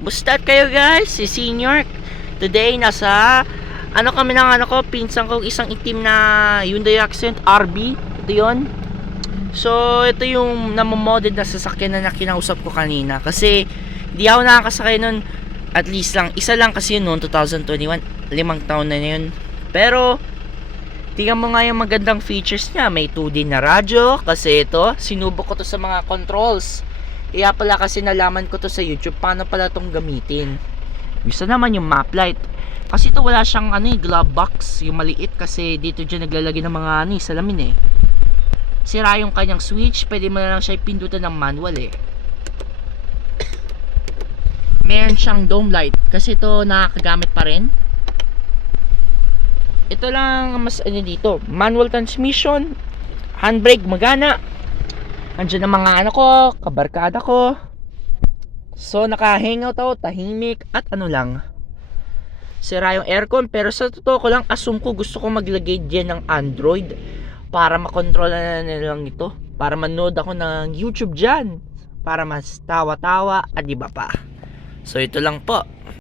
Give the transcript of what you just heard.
Busta't kayo guys, si Senior. Today nasa kami ng pinsan ko, isang itim na Hyundai Accent RB. Ito 'yon. So ito yung namomoded na sasakyan na kinausap ko kanina kasi di ako nakakasakay nun, at least lang isa lang kasi yun noon 2021, 5 taon na yun. Pero tingnan mo nga yung magandang features niya. May 2D na radyo kasi ito sinubok ko to sa mga controls. Kaya pala kasi nalaman ko to sa YouTube paano pala tong gamitin. Gusto naman yung map light. Kasi ito wala siyang glove box, yung maliit, kasi dito dyan naglalagay ng mga salamin eh. Sira yung kanyang switch, pwede mo na lang siya ipindutan ng manual eh. Meron siyang dome light kasi ito nakakagamit pa rin. Ito lang mas dito, manual transmission, handbrake magana. Andiyan ang mga ko, kabarkada ko. So naka-hangout ako, tahimik at lang. Sira yung aircon, pero sa totoo ko lang, assume ko gusto ko maglagay diyan ng Android para makontrol na nilang ito, para manood ako ng YouTube diyan, para mas tawa-tawa at iba pa. So ito lang po.